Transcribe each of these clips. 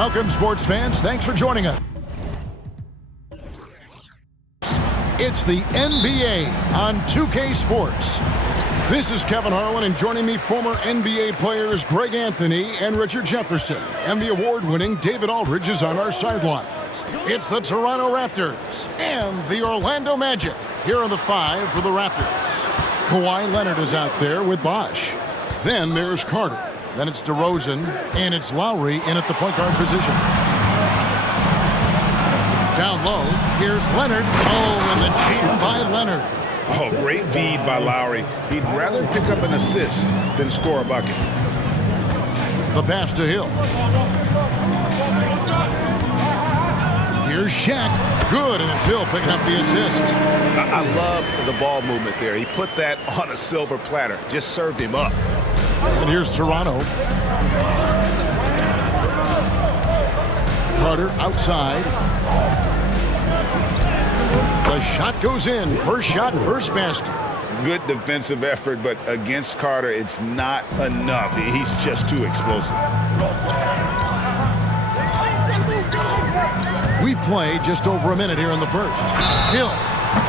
Welcome, sports fans. Thanks for joining us. It's the NBA on 2K Sports. This is Kevin Harlan, and joining me, former NBA players Greg Anthony and Richard Jefferson. And the award-winning David Aldridge is on our sidelines. It's the Toronto Raptors and the Orlando Magic. Here are the five for the Raptors. Kawhi Leonard is out there with Bosh. Then there's Carter. Then it's DeRozan, and it's Lowry in at the point guard position. Down low, here's Leonard. Oh, and the jam by Leonard. Oh, great feed by Lowry. He'd rather pick up an assist than score a bucket. The pass to Hill. Here's Shaq. Good, and it's Hill picking up the assist. I love the ball movement there. He put that on a silver platter. Just served him up. And here's Toronto. Carter outside. The shot goes in. First shot, first basket. Good defensive effort, but against Carter, it's not enough. He's just too explosive. We've played just over a minute here in the first. Hill.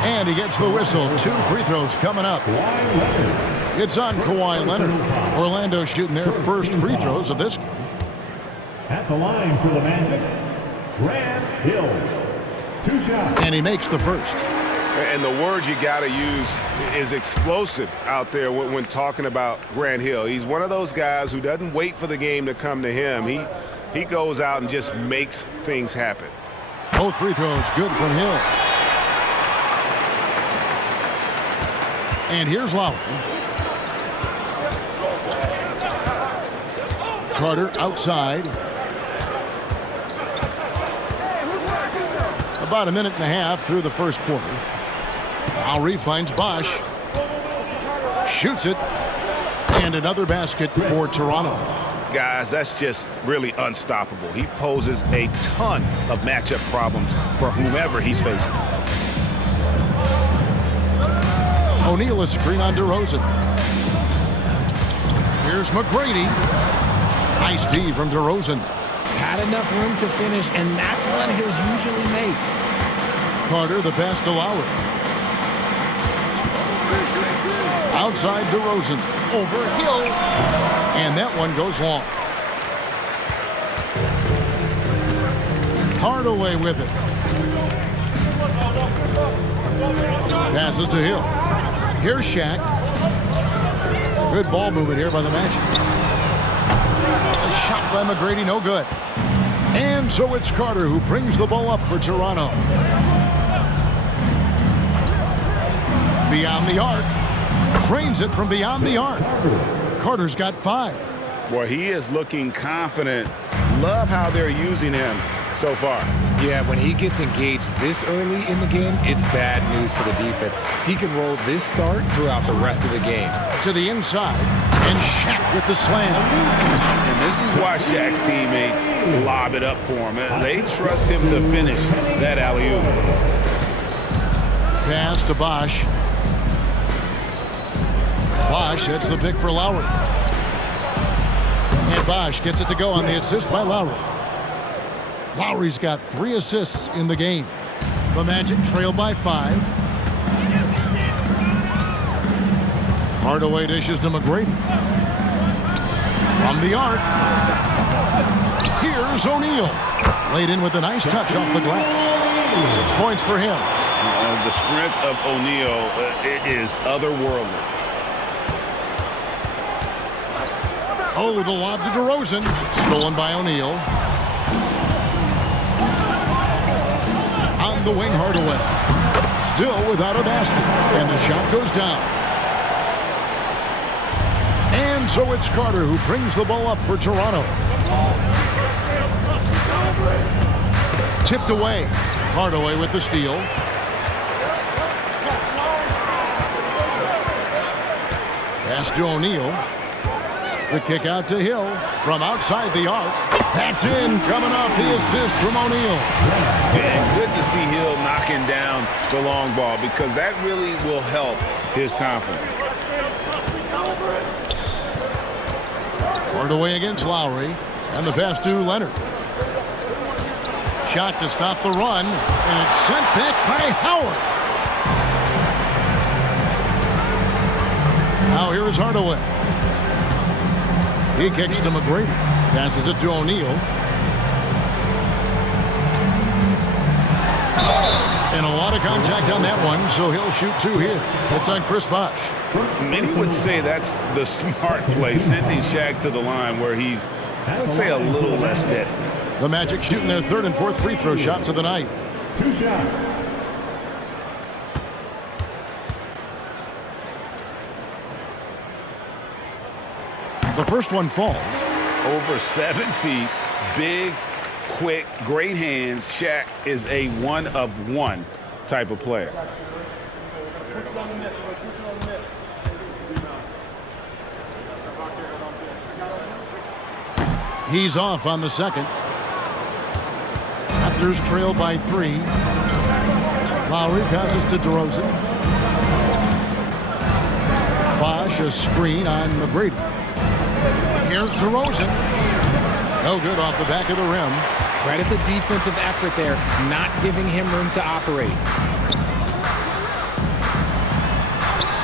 And he gets the whistle. 2 free throws coming up. It's on Kawhi Leonard. Orlando shooting their first free throws of this game. At the line for the Magic, Grant Hill. 2 shots. And he makes the first. And the word you got to use is explosive out there when talking about Grant Hill. He's one of those guys who doesn't wait for the game to come to him. He goes out and just makes things happen. Both free throws good from Hill. And here's Lowry. Carter outside. About a minute and a half through the first quarter. Lowry finds Bosh. Shoots it. And another basket for Toronto. Guys, that's just really unstoppable. He poses a ton of matchup problems for whomever he's facing. O'Neal is screen on DeRozan. Here's McGrady. Nice D from DeRozan. Had enough room to finish, and that's one he'll usually make. Carter, the pass to Lowry. Outside DeRozan. Over Hill. And that one goes long. Hardaway with it. Passes to Hill. Here's Shaq. Good ball movement here by the Magic. A shot by McGrady, no good. And so it's Carter who brings the ball up for Toronto. Beyond the arc. Trains it from beyond the arc. Carter's got 5. Well, he is looking confident. Love how they're using him so far. Yeah, when he gets engaged this early in the game, it's bad news for the defense. He can roll this start throughout the rest of the game. To the inside, and Shaq with the slam. And this is why Shaq's teammates lob it up for him. They trust him to finish that alley-oop. Pass to Bosh. Bosh hits the pick for Lowry. And Bosh gets it to go on the assist by Lowry. Lowry's got 3 assists in the game. The Magic trail by 5. Hardaway dishes to McGrady. From the arc. Here's O'Neal. Laid in with a nice touch off the glass. 6 points for him. The strength of O'Neal is otherworldly. Oh, the lob to DeRozan. Stolen by O'Neal. On the wing, Hardaway. Still without a basket. And the shot goes down. And so it's Carter who brings the ball up for Toronto. Tipped away. Hardaway with the steal. Pass to O'Neal. The kick out to Hill from outside the arc. That's in, coming off the assist from O'Neal. And good to see Hill knocking down the long ball because that really will help his confidence. Hardaway against Lowry. And the pass to Leonard. shot to stop the run, and it's sent back by Howard. Now here is Hardaway. He kicks to McGrady. Passes it to O'Neal. And a lot of contact on that one, so he'll shoot 2 here. It's on Chris Bosh. Many would say that's the smart play, sending Shaq to the line where he's, let's say, a little less dead. The Magic shooting their 3rd and 4th free throw shots of the night. 2 shots. The first one falls. Over 7 feet, big, quick, great hands. Shaq is a one-of-one type of player. He's off on the second. Raptors trail by 3. Lowry passes to DeRozan. Bosh a screen on McGrady. Here's DeRozan. No good off the back of the rim. Credit the defensive effort there, not giving him room to operate.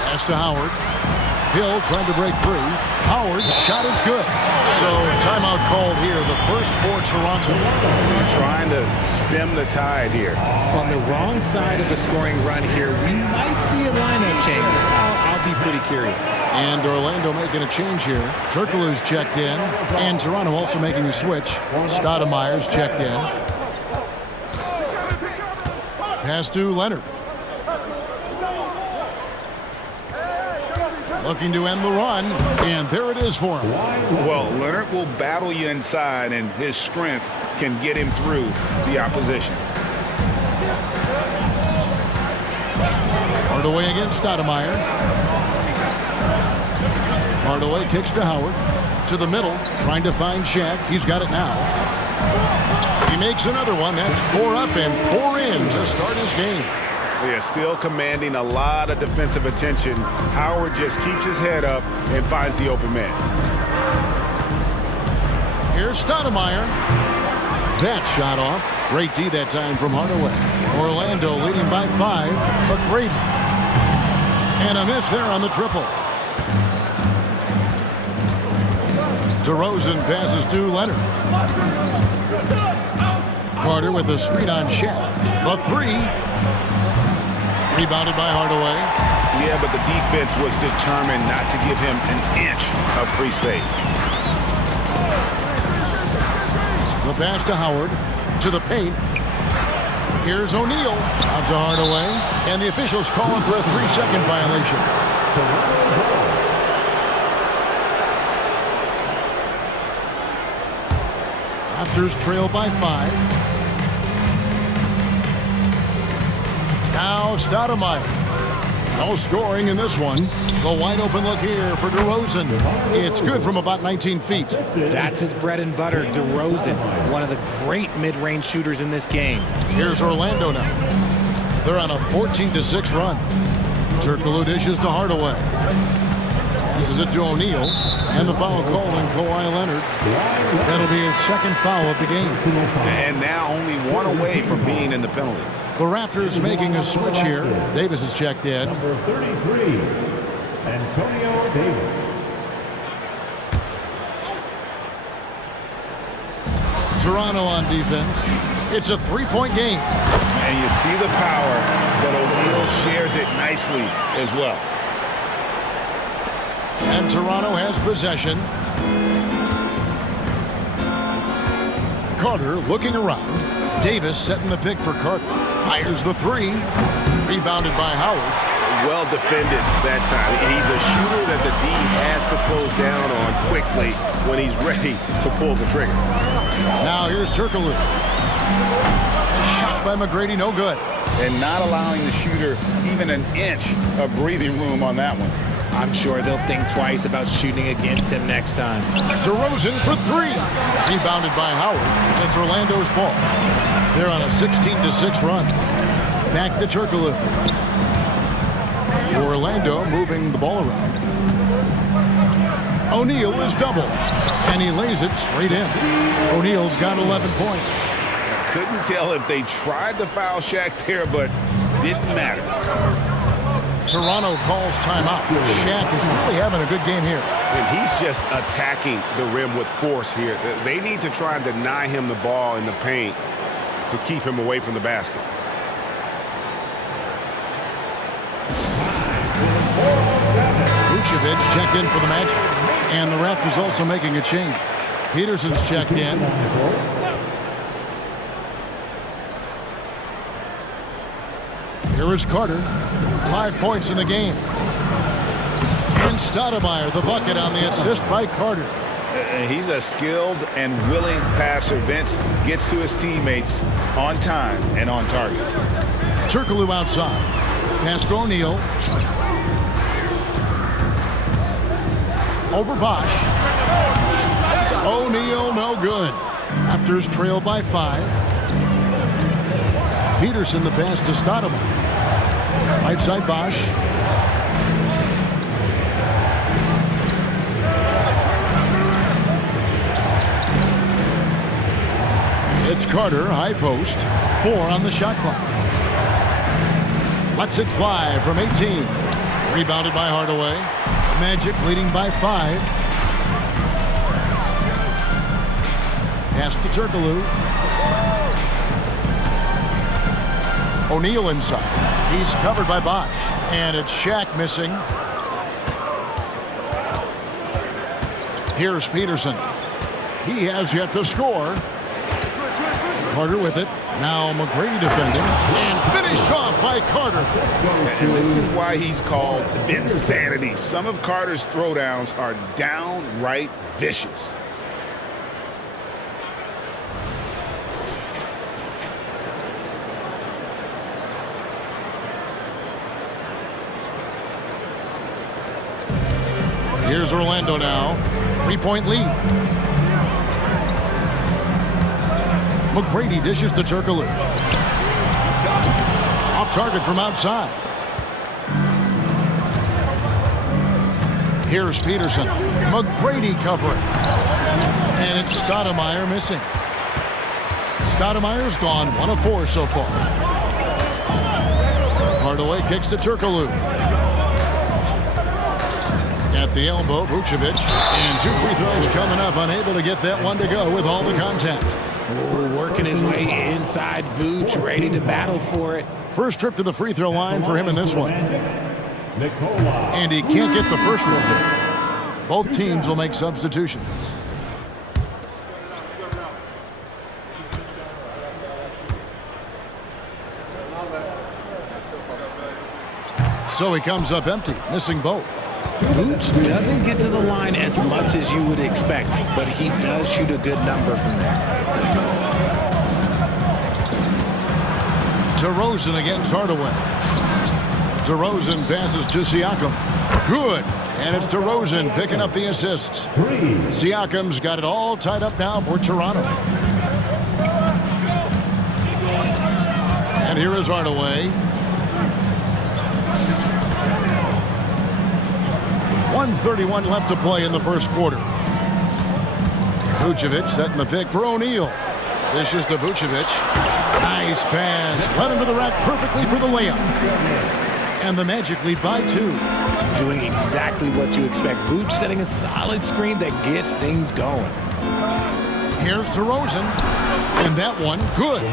Pass to Howard. Hill trying to break free. Howard's shot is good. So timeout called here, the first for Toronto. Trying to stem the tide here. On the wrong side of the scoring run here, we might see a lineup change. I'll be pretty curious. And Orlando making a change here. Turkoglu's checked in. And Toronto also making a switch. Stoudemire's checked in. Pass to Leonard. Looking to end the run. And there it is for him. Well, Leonard will battle you inside, and his strength can get him through the opposition. Hardaway against Stoudemire. Hardaway kicks to Howard. To the middle, trying to find Shaq. He's got it now. He makes another one. That's 4 up and 4 in to start his game. Yeah, still commanding a lot of defensive attention. Howard just keeps his head up and finds the open man. Here's Stoudemire. That shot off. Great D that time from Hardaway. Orlando leading by 5. McGrady. And a miss there on the triple. DeRozan passes to Leonard. Carter with a screen on Shaq. The 3. Rebounded by Hardaway. Yeah, but the defense was determined not to give him an inch of free space. The pass to Howard. To the paint. Here's O'Neal. Out to Hardaway. And the officials calling for a 3-second violation. Raptors trail by 5. Now Stoudemire. No scoring in this one. The wide open look here for DeRozan. It's good from about 19 feet. That's his bread and butter, DeRozan, one of the great mid-range shooters in this game. Here's Orlando now. They're on a 14-6 run. Turkoglu dishes to Hardaway. This is it to O'Neal. And the foul called on Kawhi Leonard. That'll be his 2nd foul of the game. And now only 1 away from being in the penalty. The Raptors making a switch here. Davis is checked in. Number 33, Antonio Davis. Toronto on defense. It's a 3-point game. And you see the power, but O'Neal shares it nicely as well. And Toronto has possession. Carter looking around. Davis setting the pick for Carter. Fires the 3. Rebounded by Howard. Well defended that time. He's a shooter that the D has to close down on quickly when he's ready to pull the trigger. Now here's Turkoglu. A shot by McGrady, no good. And not allowing the shooter even an inch of breathing room on that one. I'm sure they'll think twice about shooting against him next time. DeRozan for 3. Rebounded by Howard. And it's Orlando's ball. They're on a 16-6 run. Back to Turkoglu. Orlando moving the ball around. O'Neal is double. And he lays it straight in. O'Neal's got 11 points. Couldn't tell if they tried to foul Shaq there, but didn't matter. Toronto calls timeout. Shaq is really having a good game here. And he's just attacking the rim with force here. They need to try and deny him the ball in the paint to keep him away from the basket. Vucevic checked in for the Magic. And the Raptors also making a change. Peterson's checked in. Here is Carter. 5 points in the game. And Stoudemire, the bucket on the assist by Carter. He's a skilled and willing passer. Vince gets to his teammates on time and on target. Turkoglu outside. Pass to O'Neal. Over Bosch. O'Neal, no good. Raptors trail by 5. Peterson, the pass to Stoudemire. Right side Bosch. It's Carter, high post. 4 on the shot clock. Lets it fly from 18. Rebounded by Hardaway. Magic leading by 5. Pass to Turkoglu. O'Neal inside. He's covered by Bosch. And it's Shaq missing. Here's Peterson. He has yet to score. Carter with it. Now McGrady defending. And finished off by Carter. And this is why he's called Vinsanity. Some of Carter's throwdowns are downright vicious. Here's Orlando now. 3-point lead. McGrady dishes to Turkoglu. Off target from outside. Here's Peterson. McGrady covering. And it's Stoudemire missing. Stoudemire's gone 1 of 4 so far. Hardaway kicks to Turkoglu. At the elbow, Vucevic. And 2 free throws coming up. Unable to get that one to go with all the contact. Working his way inside Vooch, ready to battle for it. First trip to the free throw line for him in this one. And he can't get the first one. Both teams will make substitutions. So he comes up empty, missing both. Vooch doesn't get to the line as much as you would expect, but he does shoot a good number from there. DeRozan against Hardaway. DeRozan passes to Siakam. Good. And it's DeRozan picking up the assists. Siakam's got it all tied up now for Toronto. And here is Hardaway. 1:31 left to play in the first quarter. Vucevic setting the pick for O'Neal. This is to Vucevic. Nice pass. Led him to the rack perfectly for the layup. And the Magic lead by 2. Doing exactly what you expect. Vooch setting a solid screen that gets things going. Here's DeRozan. And that one, good.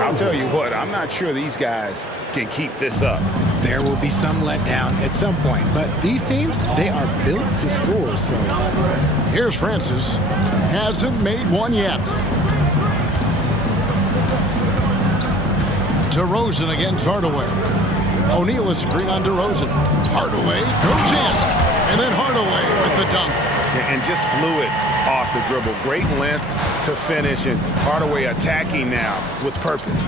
I'll tell you what, I'm not sure these guys can keep this up. There will be some letdown at some point, but these teams, they are built to score. So here's Francis. Hasn't made one yet. DeRozan against Hardaway. O'Neal is screen on DeRozan. Hardaway goes in. And then Hardaway with the dunk. And just fluid off the dribble. Great length to finish, and Hardaway attacking now with purpose.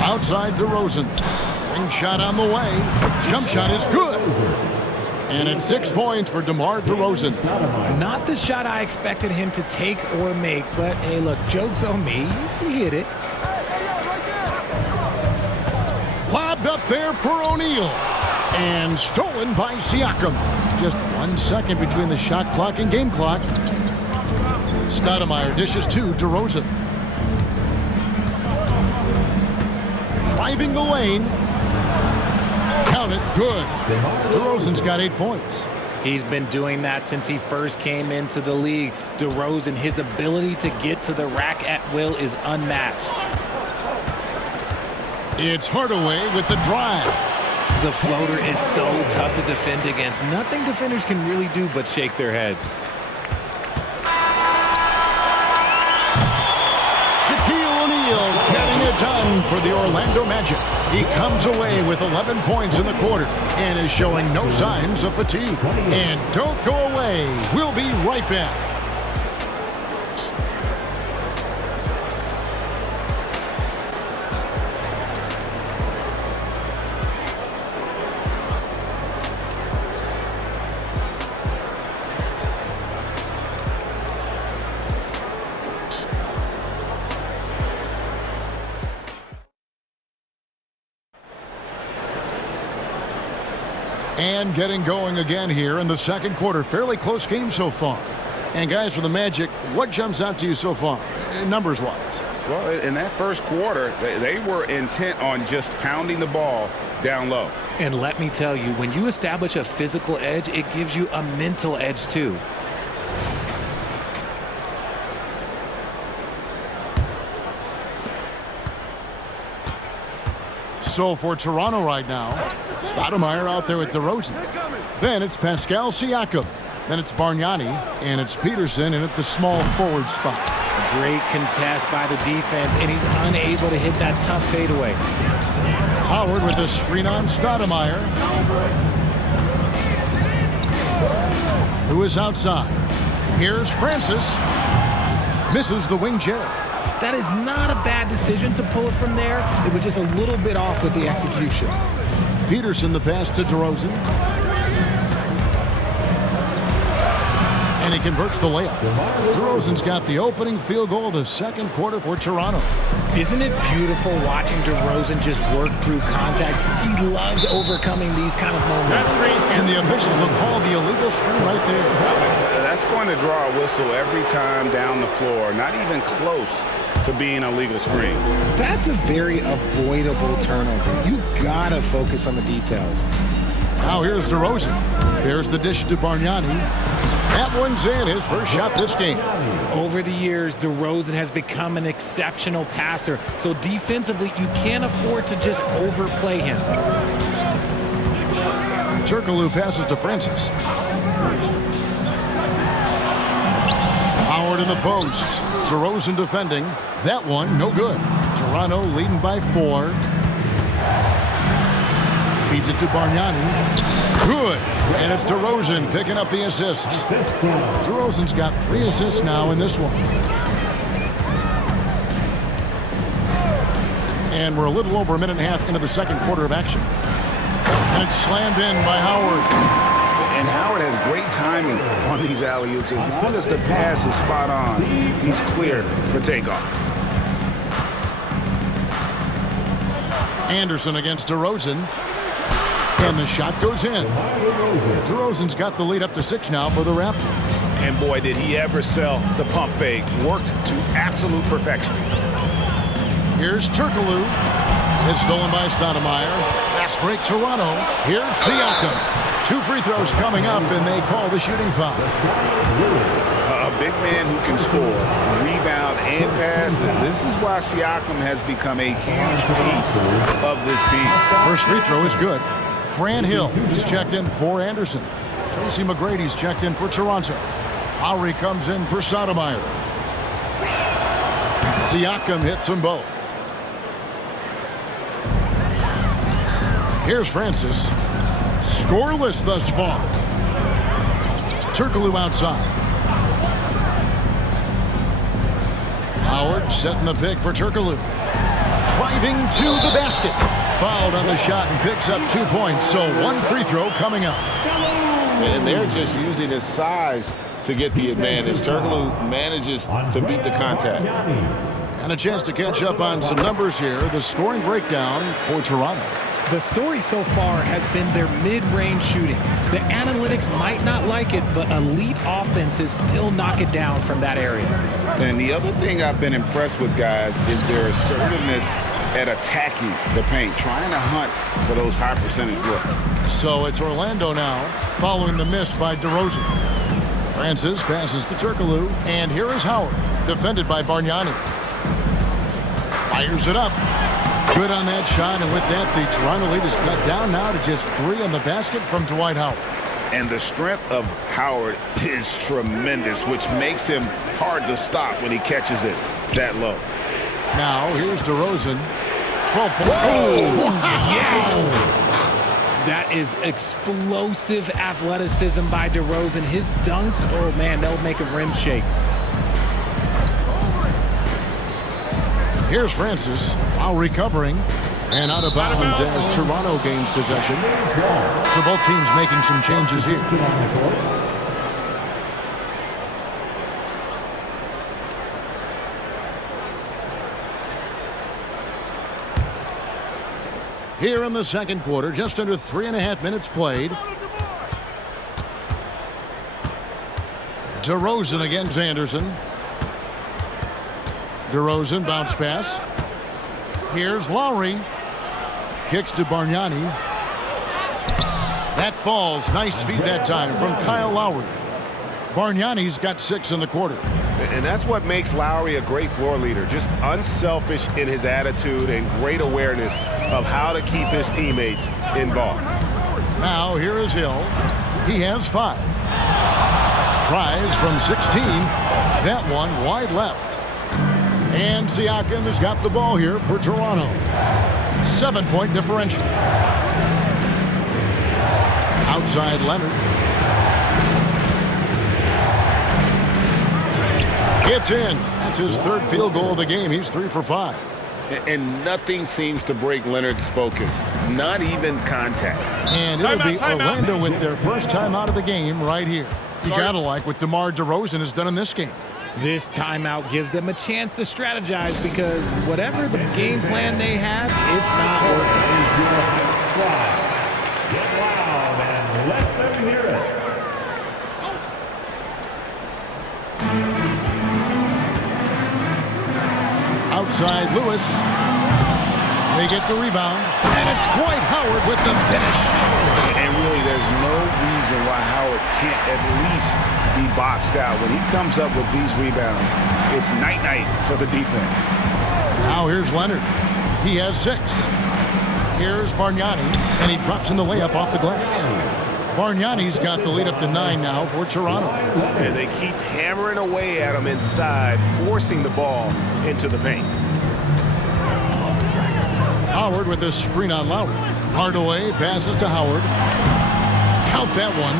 Outside DeRozan. Ring shot on the way. Jump shot is good. And it's 6 points for DeMar DeRozan. not the shot I expected him to take or make, but hey, look, joke's on me. He hit it. Lobbed up there for O'Neal. And stolen by Siakam. Just 1 second between the shot clock and game clock. Stoudemire dishes to DeRozan. Driving the lane. Count it, good. DeRozan's got 8 points. He's been doing that since he first came into the league. DeRozan, his ability to get to the rack at will is unmatched. It's Hardaway with the drive. The floater is so tough to defend against. Nothing defenders can really do but shake their heads. Shaquille O'Neal getting it done for the Orlando Magic. He comes away with 11 points in the quarter and is showing no signs of fatigue. And don't go away. We'll be right back. And getting going again here in the second quarter. Fairly close game so far. And guys, for the Magic, what jumps out to you so far, numbers-wise? Well, in that first quarter, they were intent on just pounding the ball down low. And let me tell you, when you establish a physical edge, it gives you a mental edge too. So for Toronto right now, Stoudemire out there with DeRozan. Then it's Pascal Siakam. Then it's Bargnani, and it's Peterson in at the small forward spot. A great contest by the defense, and he's unable to hit that tough fadeaway. Howard with the screen on Stoudemire, who is outside. Here's Francis. Misses the wing chair. That is not a bad decision to pull it from there. It was just a little bit off with the execution. Peterson the pass to DeRozan. And he converts the layup. DeRozan's got the opening field goal of the second quarter for Toronto. Isn't it beautiful watching DeRozan just work through contact? He loves overcoming these kind of moments. And the officials will call the illegal screen right there. That's going to draw a whistle every time down the floor. Not even close to being a legal screen. That's a very avoidable turnover. You gotta focus on the details. Now here's DeRozan. There's the dish to Bargnani. That one's in, his first shot this game. Over the years, DeRozan has become an exceptional passer, so defensively, you can't afford to just overplay him. Turkoglu passes to Francis. Howard in the post. DeRozan defending. That one, no good. Toronto leading by 4. Feeds it to Bargnani. Good. And it's DeRozan picking up the assist. DeRozan's got 3 assists now in this one. And we're a little over a minute and a half into the second quarter of action. And it's slammed in by Howard. And Howard has great timing on these alley-oops. As long as the pass is spot on, he's clear for takeoff. Anderson against DeRozan. And the shot goes in. DeRozan's got the lead up to 6 now for the Raptors. And boy, did he ever sell the pump fake. Worked to absolute perfection. Here's Turkoglu. It's stolen by Stoudemire. Fast break Toronto. Here's Siakam. 2 free throws coming up, and they call the shooting foul. A big man who can score, rebound, and pass. This is why Siakam has become a huge piece of this team. First free throw is good. Fran Hill is checked in for Anderson. Tracy McGrady's checked in for Toronto. Lowry comes in for Stoudemire. Siakam hits them both. Here's Francis. Scoreless thus far. Turkoglu outside. Howard setting the pick for Turkoglu. Driving to the basket. Fouled on the shot and picks up 2 points. So 1 free throw coming up. And they're just using his size to get the advantage. Turkoglu manages to beat the contact. And a chance to catch up on some numbers here. The scoring breakdown for Toronto. The story so far has been their mid-range shooting. The analytics might not like it, but elite offenses still knock it down from that area. And the other thing I've been impressed with, guys, is their assertiveness at attacking the paint, trying to hunt for those high percentage looks. So it's Orlando now, following the miss by DeRozan. Francis passes to Turkoglu, and here is Howard, defended by Bargnani. Fires it up. Good on that shot, and with that, the Toronto lead is cut down now to just 3 on the basket from Dwight Howard. And the strength of Howard is tremendous, which makes him hard to stop when he catches it that low. Now, here's DeRozan. 12 points. Oh, yes! That is explosive athleticism by DeRozan. His dunks, oh man, they'll make a rim shake. Here's Francis, while recovering, and out of bounds as Toronto gains possession. So both teams making some changes here. Here in the second quarter, just under 3.5 minutes played. DeRozan against Anderson. DeRozan bounce pass. Here's Lowry. Kicks to Bargnani. That falls. Nice feed that time from Kyle Lowry. Bargnani's got 6 in the quarter. And that's what makes Lowry a great floor leader. Just unselfish in his attitude and great awareness of how to keep his teammates involved. Now here is Hill. He has 5. Tries from 16. That one wide left. And Siakam has got the ball here for Toronto. 7-point differential. Outside Leonard. It's in. That's his 3rd field goal of the game. He's 3 for 5. And nothing seems to break Leonard's focus. Not even contact. And it'll be Orlando with their first time out of the game right here. You gotta like what DeMar DeRozan has done in this game. This timeout gives them a chance to strategize because whatever the game plan they have, it's not working. Get loud and let them hear it. Outside Lewis. They get the rebound. And it's Dwight Howard with the finish. And really, there's no reason why Howard can't at least be boxed out. When he comes up with these rebounds, it's night-night for the defense. Now here's Leonard. He has 6. Here's Bargnani, and he drops in the layup off the glass. Bargnani's got the lead up to 9 now for Toronto. And they keep hammering away at him inside, forcing the ball into the paint. Howard with a screen on Lowry. Hardaway passes to Howard. Count that one.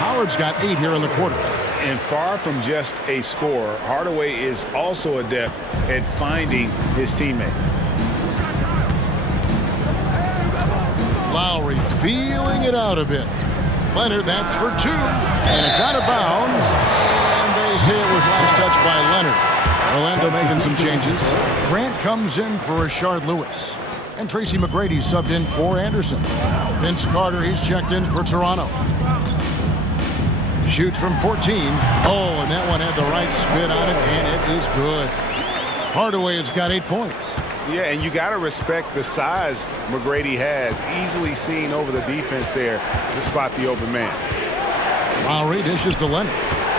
Howard's got 8 here in the quarter. And far from just a scorer, Hardaway is also adept at finding his teammate. Lowry feeling it out a bit. Leonard, that's for 2. And it's out of bounds. And they say it was last touched by Leonard. Orlando making some changes. Grant comes in for Rashard Lewis. And Tracy McGrady subbed in for Anderson. Vince Carter, he's checked in for Toronto. Shoots from 14. Oh, and that one had the right spin on it, and it is good. Hardaway has got 8 points. Yeah, and you got to respect the size McGrady has. Easily seen over the defense there to spot the open man. Lowry dishes to Leonard.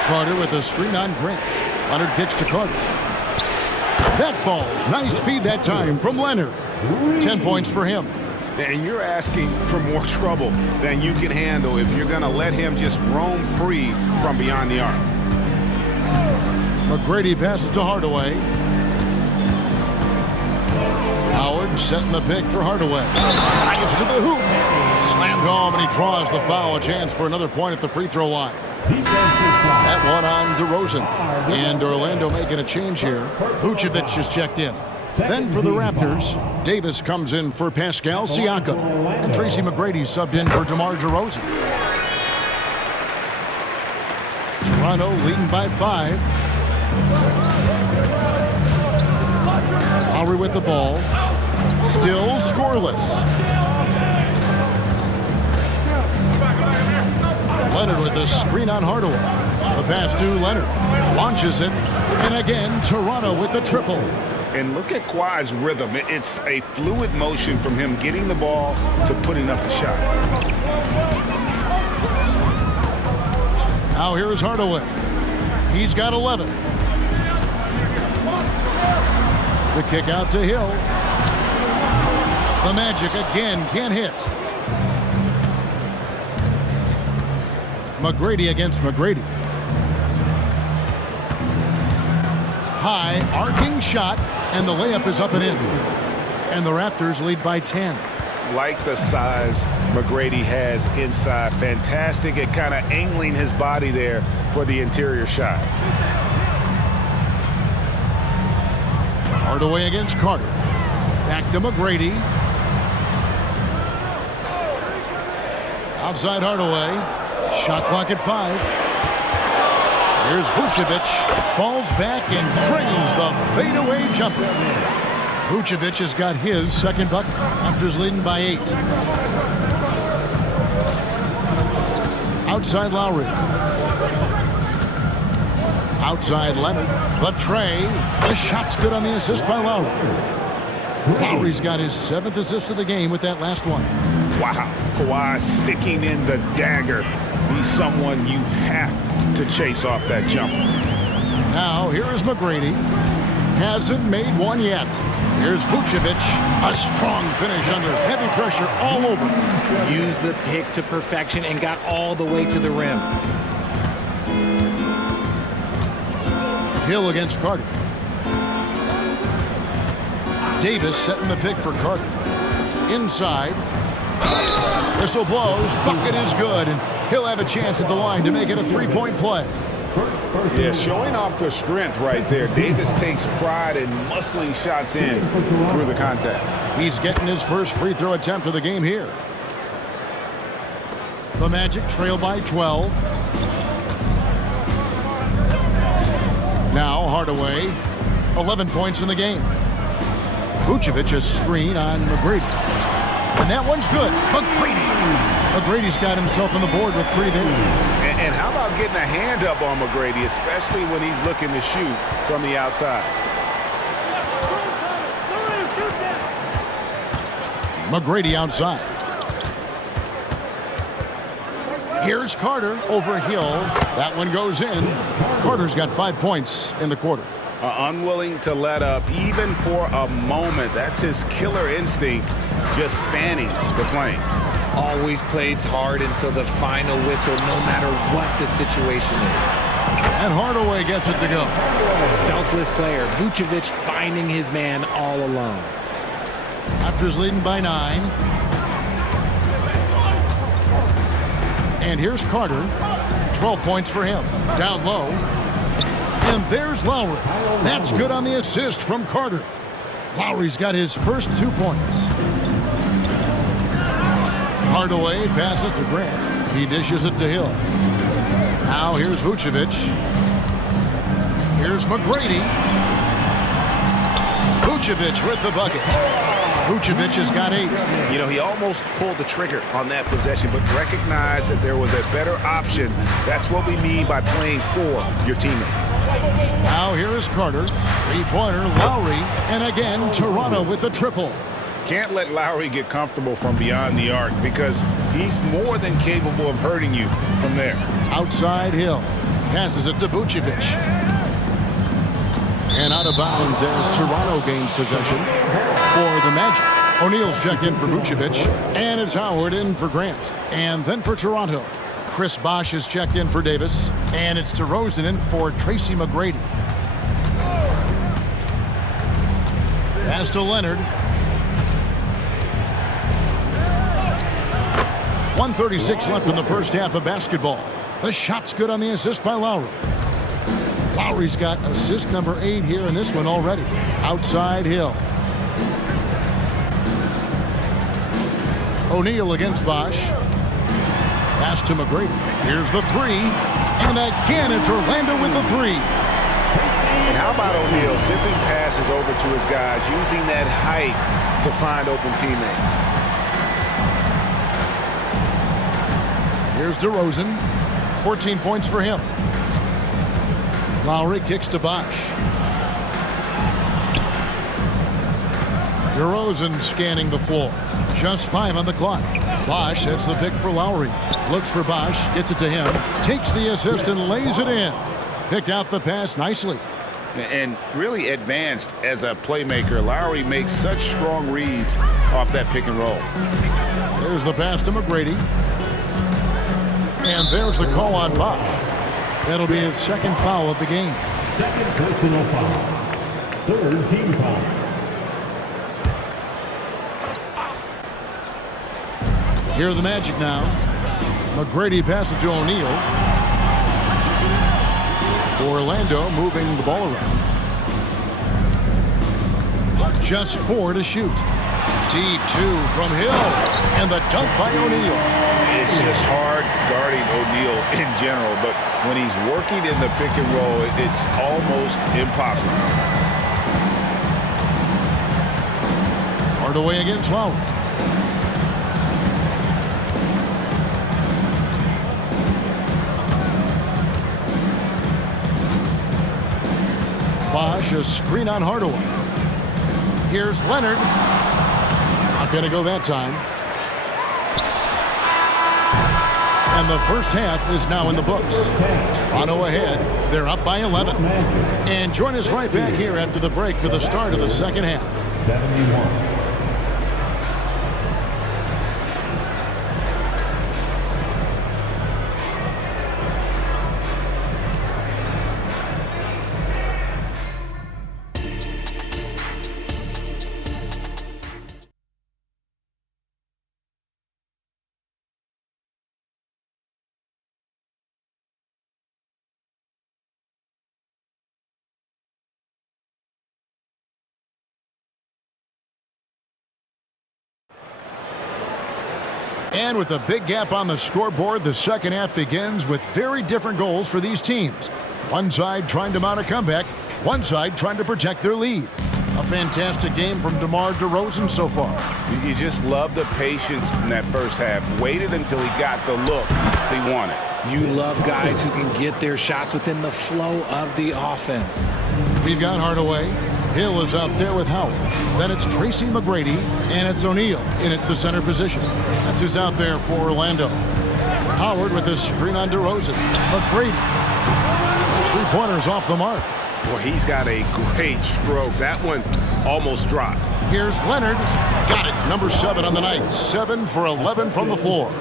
Carter with a screen on Grant. Leonard kicks to Carter. That falls. Nice feed that time from Leonard. 10 points for him. And you're asking for more trouble than you can handle if you're going to let him just roam free from beyond the arc. McGrady passes to Hardaway. Howard setting the pick for Hardaway. Drives to the hoop. Slammed home, and he draws the foul. A chance for another point at the free throw line. That one on DeRozan. And Orlando making a change here. Vucevic is checked in. Then for the Raptors, Davis comes in for Pascal Siakam. And Tracy McGrady subbed in for DeMar DeRozan. Toronto leading by 5. Lowry with the ball. Still scoreless. with a screen on Hardaway. The pass to Leonard. Launches it. And again, Toronto with the triple. And look at Kawhi's rhythm. It's a fluid motion from him getting the ball to putting up the shot. Now here is Hardaway. He's got 11. The kick out to Hill. The Magic again can't hit. McGrady against McGrady. High arcing shot, and the layup is up and in. And the Raptors lead by 10. Like the size McGrady has inside. Fantastic at kind of angling his body there for the interior shot. Hardaway against Carter. Back to McGrady. Outside Hardaway. Shot clock at 5. Here's Vucevic. Falls back and drains the fadeaway jumper. Vucevic has got his second bucket. Raptors leading by 8. Outside Lowry. Outside Leonard. The tray. The shot's good on the assist by Lowry. Lowry's got his 7th assist of the game with that last one. Wow, Kawhi sticking in the dagger. He's someone you have to chase off that jump. Now here is McGrady. Hasn't made one yet. Here's Vucevic. A strong finish under heavy pressure all over. Used the pick to perfection and got all the way to the rim. Hill against Carter. Davis setting the pick for Carter. Inside. Whistle blows. Bucket is good. And he'll have a chance at the line to make it a 3-point play. Yeah, showing off the strength right there. Davis takes pride in muscling shots in through the contact. He's getting his first free throw attempt of the game here. The Magic trail by 12. Now Hardaway, 11 points in the game. Vucevic a screen on McGrady. And that one's good. McGrady's got himself on the board with 3 there. And how about getting a hand up on McGrady, especially when he's looking to shoot from the outside? McGrady outside. Here's Carter over Hill. That one goes in. Carter's got 5 points in the quarter. Unwilling to let up even for a moment. That's his killer instinct, just fanning the flames. Always plays hard until the final whistle, no matter what the situation is. And Hardaway gets it to go. Selfless player. Vucevic finding his man all alone. Raptors leading by 9. And here's Carter. 12 points for him. Down low. And there's Lowry. That's good on the assist from Carter. Lowry's got his first 2 points. Hardaway passes to Grant. He dishes it to Hill. Now here's Vucevic. Here's McGrady. Vucevic with the bucket. Vucevic has got 8. You know, he almost pulled the trigger on that possession, but recognized that there was a better option. That's what we mean by playing for your teammates. Now here is Carter. 3-pointer, Lowry. And again, Toronto with the triple. Can't let Lowry get comfortable from beyond the arc because he's more than capable of hurting you from there. Outside Hill. Passes it to Vucevic. And out of bounds as Toronto gains possession for the Magic. O'Neal's checked in for Vucevic. And it's Howard in for Grant. And then for Toronto, Chris Bosh is checked in for Davis. And it's DeRozan in for Tracy McGrady. Pass to Leonard. 1:36 left in the first half of basketball. The shot's good on the assist by Lowry. Lowry's got assist number 8 here in this one already. Outside Hill. O'Neal against Bosh. Pass to McGrady. Here's the 3. And again, it's Orlando with the 3. And how about O'Neal zipping passes over to his guys, using that height to find open teammates? Here's DeRozan. 14 points for him. Lowry kicks to Bosh. DeRozan scanning the floor. Just 5 on the clock. Bosh sets the pick for Lowry. Looks for Bosh, gets it to him, takes the assist and lays it in. Picked out the pass nicely. And really advanced as a playmaker. Lowry makes such strong reads off that pick and roll. There's the pass to McGrady. And there's the call on Bosh. That'll be his second foul of the game. Second personal foul. Third team foul. Here are the Magic now. McGrady passes to O'Neal. Orlando moving the ball around. Just 4 to shoot. Deep 2 from Hill. And the dunk by O'Neal. It's just hard guarding O'Neal in general, but when he's working in the pick and roll, it's almost impossible. Hardaway against Lowry. Bosh, a screen on Hardaway. Here's Leonard. Not going to go that time. And the first half is now in the books. Toronto ahead. They're up by 11. And join us right back here after the break for the start of the second half. 71. And with a big gap on the scoreboard, the second half begins with very different goals for these teams. One side trying to mount a comeback, one side trying to protect their lead. A fantastic game from DeMar DeRozan so far. You just love the patience in that first half. Waited until he got the look he wanted. You love guys who can get their shots within the flow of the offense. We've got Hardaway. Hill is out there with Howard. Then it's Tracy McGrady, and it's O'Neal in at the center position. That's who's out there for Orlando. Howard with his screen on DeRozan. McGrady. Those three-pointers off the mark. Well, he's got a great stroke. That one almost dropped. Here's Leonard. Got it. Number 7 on the night. 7 for 11 from the floor.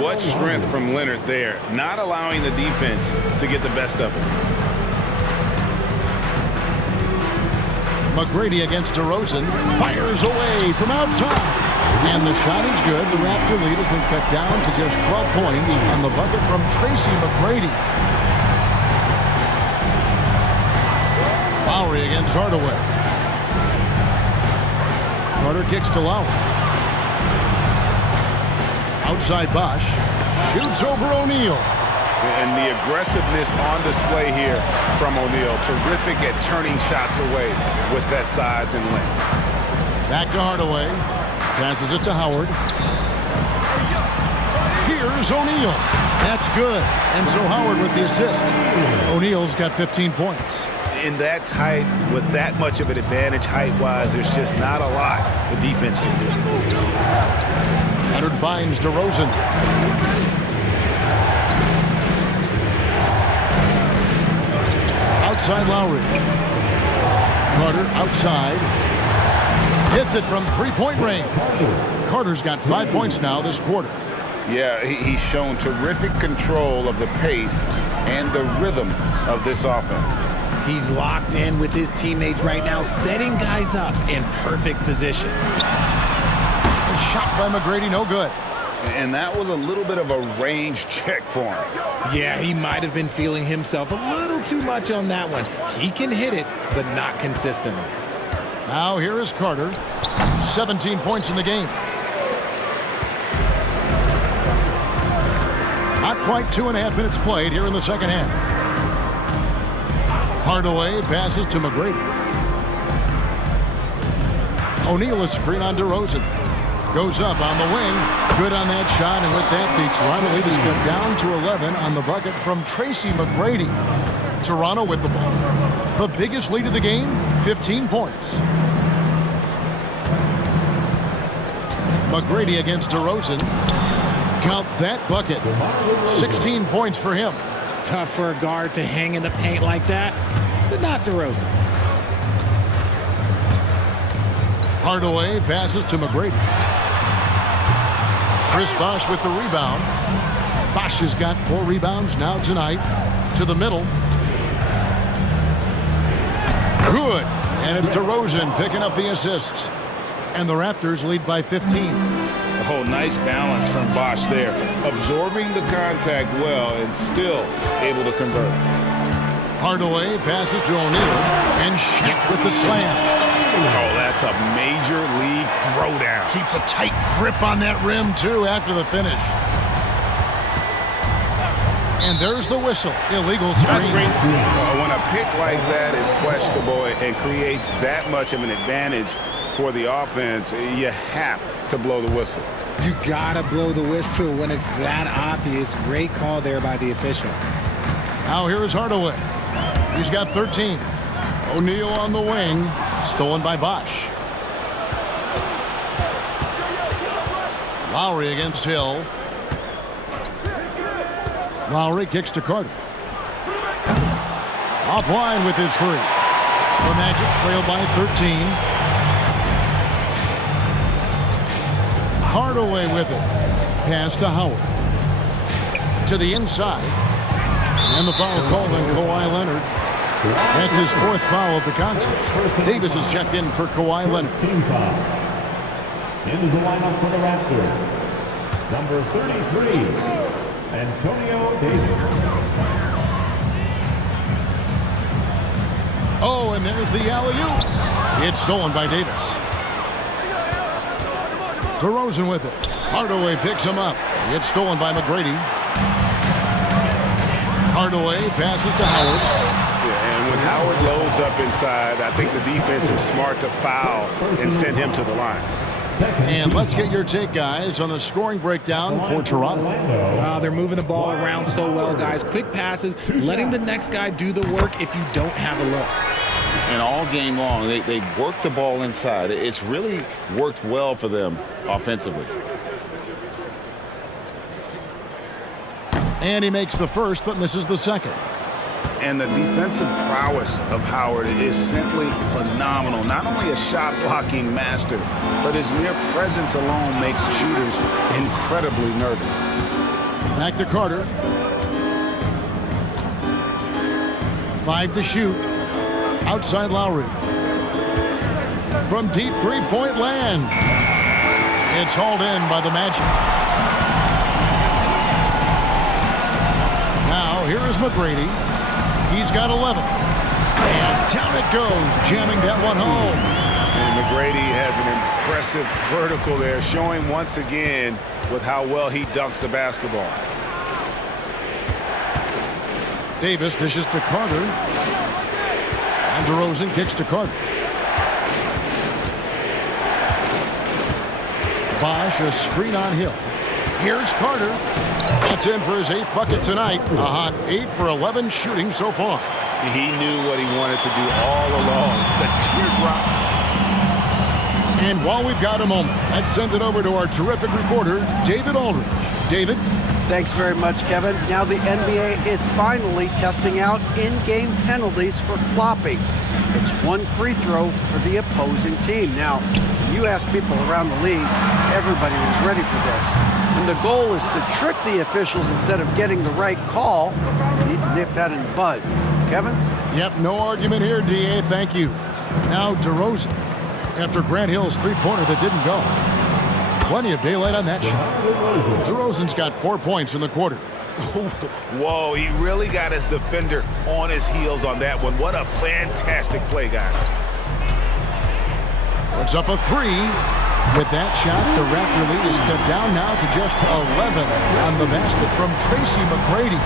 What strength from Leonard there, not allowing the defense to get the best of it. McGrady against DeRozan. Fires away from outside. And the shot is good. The Raptor lead has been cut down to just 12 points on the bucket from Tracy McGrady. Lowry against Hardaway. Carter kicks to Lowry. Outside Bosh. Shoots over O'Neal. And the aggressiveness on display here from O'Neal. Terrific at turning shots away with that size and length. Back to Hardaway. Passes it to Howard. Here's O'Neal. That's good. And so Howard with the assist. O'Neal's got 15 points. In that tight, with that much of an advantage height-wise, there's just not a lot the defense can do. Leonard finds DeRozan. Outside Lowry. Carter outside. Hits it from three-point range. Carter's got 5 points now this quarter. Yeah, he's shown terrific control of the pace and the rhythm of this offense. He's locked in with his teammates right now, setting guys up in perfect position. A shot by McGrady, no good. And that was a little bit of a range check for him. Yeah, he might have been feeling himself a little too much on that one. He can hit it, but not consistently. Now here is Carter. 17 points in the game. Not quite 2.5 minutes played here in the second half. Hardaway passes to McGrady. O'Neal is screen on DeRozan. Goes up on the wing. Good on that shot, and with that, the Toronto lead is cut down to 11 on the bucket from Tracy McGrady. Toronto with the ball. The biggest lead of the game, 15 points. McGrady against DeRozan. Count that bucket. 16 points for him. Tough for a guard to hang in the paint like that, but not DeRozan. Hardaway passes to McGrady. Chris Bosh with the rebound. Bosh has got 4 rebounds now tonight. To the middle. Good. And it's DeRozan picking up the assists. And the Raptors lead by 15. Oh, nice balance from Bosh there. Absorbing the contact well and still able to convert. Hardaway passes to O'Neal. And Shaq with the slam. Oh, that's a major league throwdown. Keeps a tight grip on that rim, too, after the finish. And there's the whistle. Illegal screen. When a pick like that is questionable and creates that much of an advantage for the offense, you have to blow the whistle. You gotta blow the whistle when it's that obvious. Great call there by the official. Now here's Hardaway. He's got 13. O'Neal on the wing. Stolen by Bosh. Lowry against Hill. Lowry kicks to Carter. Offline with his 3. The Magic trail by 13. Hardaway with it. Pass to Howard. To the inside. And the foul called on Kawhi Leonard. That's his 4th foul of the contest. Davis is checked in for Kawhi Leonard. Team foul. Into the lineup for the Raptors. Number 33, Antonio Davis. Oh, and there's the alley-oop. It's stolen by Davis. DeRozan with it. Hardaway picks him up. It's stolen by McGrady. Hardaway passes to Howard. And when Howard loads up inside, I think the defense is smart to foul and send him to the line. And let's get your take, guys, on the scoring breakdown for Toronto. They're moving the ball around so well, guys. Quick passes, letting the next guy do the work if you don't have a look. And all game long, they work the ball inside. It's really worked well for them offensively. And he makes the first, but misses the second. And the defensive prowess of Howard is simply phenomenal. Not only a shot-blocking master, but his mere presence alone makes shooters incredibly nervous. Back to Carter. 5 to shoot. Outside Lowry. From deep three-point land. It's hauled in by the Magic. Now, here is McGrady. He's got 11. And down it goes, jamming that one home. And McGrady has an impressive vertical there, showing once again with how well he dunks the basketball. Davis dishes to Carter. And DeRozan kicks to Carter. Bosh, a screen on Hill. Here's Carter. That's in for his 8th bucket tonight. A hot 8 for 11 shooting so far. He knew what he wanted to do all along. The teardrop. And while we've got a moment, let's send it over to our terrific reporter, David Aldridge. David? Thanks very much, Kevin. Now the NBA is finally testing out in-game penalties for flopping. It's 1 free throw for the opposing team. Now, when you ask people around the league, everybody was ready for this. And the goal is to trick the officials instead of getting the right call. They need to nip that in the bud. Kevin? Yep, no argument here, DA. Thank you. Now DeRozan, after Grant Hill's three-pointer that didn't go. Plenty of daylight on that shot. DeRozan's got 4 points in the quarter. Whoa, he really got his defender on his heels on that one. What a fantastic play, guys. Puts up a 3. With that shot, the Raptor lead is cut down now to just 11 on the basket from Tracy McGrady.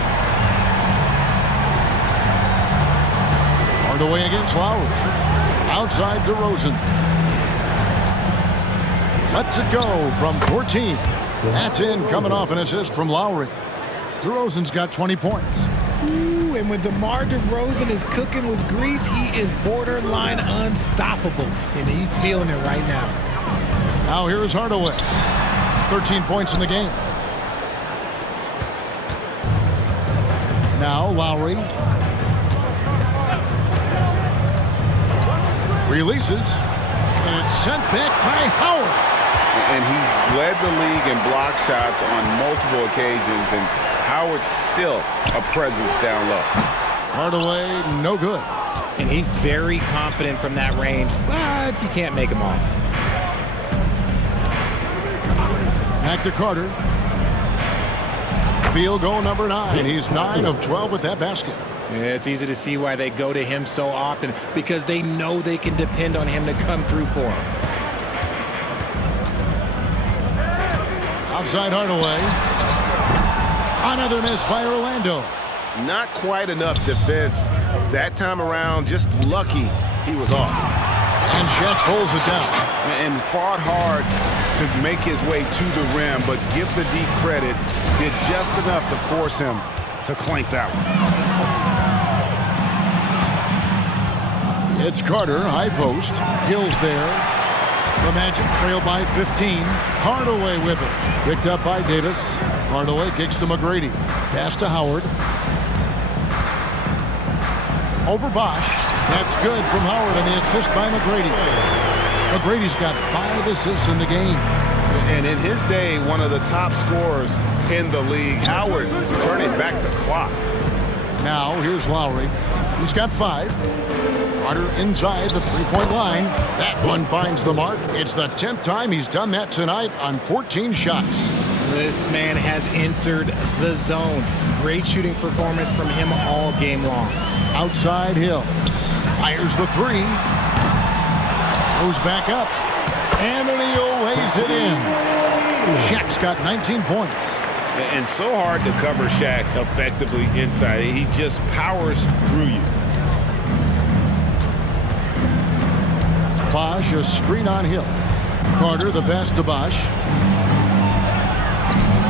Hardaway against Lowry. Outside DeRozan. lets it go from 14. That's in, coming off an assist from Lowry. DeRozan's got 20 points. Ooh, and when DeMar DeRozan is cooking with grease, he is borderline unstoppable. And he's feeling it right now. Now here's Hardaway. 13 points in the game. Now Lowry. Releases. And it's sent back by Howard. And he's led the league in block shots on multiple occasions, and Howard's still a presence down low. Hardaway, no good. And he's very confident from that range, but you can't make him all. Back to Carter. Field goal number 9. He's 9 of 12 with that basket. Yeah, it's easy to see why they go to him so often, because they know they can depend on him to come through for them. Outside Hardaway. Another miss by Orlando. Not quite enough defense that time around. Just lucky he was off. And Shaq pulls it down. And fought hard to make his way to the rim, but give the D credit, did just enough to force him to clank that one. It's Carter, high post. Hill's there. The Magic trail by 15. Hardaway with it. Picked up by Davis. Hardaway kicks to McGrady. Pass to Howard. Over Bosch. That's good from Howard, and the assist by McGrady. McGrady's got 5 assists in the game. And in his day, one of the top scorers in the league. Howard turning back the clock. Now, here's Lowry. He's got 5. Carter inside the three-point line. That one finds the mark. It's the 10th time he's done that tonight on 14 shots. This man has entered the zone. Great shooting performance from him all game long. Outside Hill. Fires the 3. Goes back up. And then he lays it in. Shaq's got 19 points. And so hard to cover Shaq effectively inside. He just powers through you. Bosch, a screen on Hill. Carter, the pass to Bosch.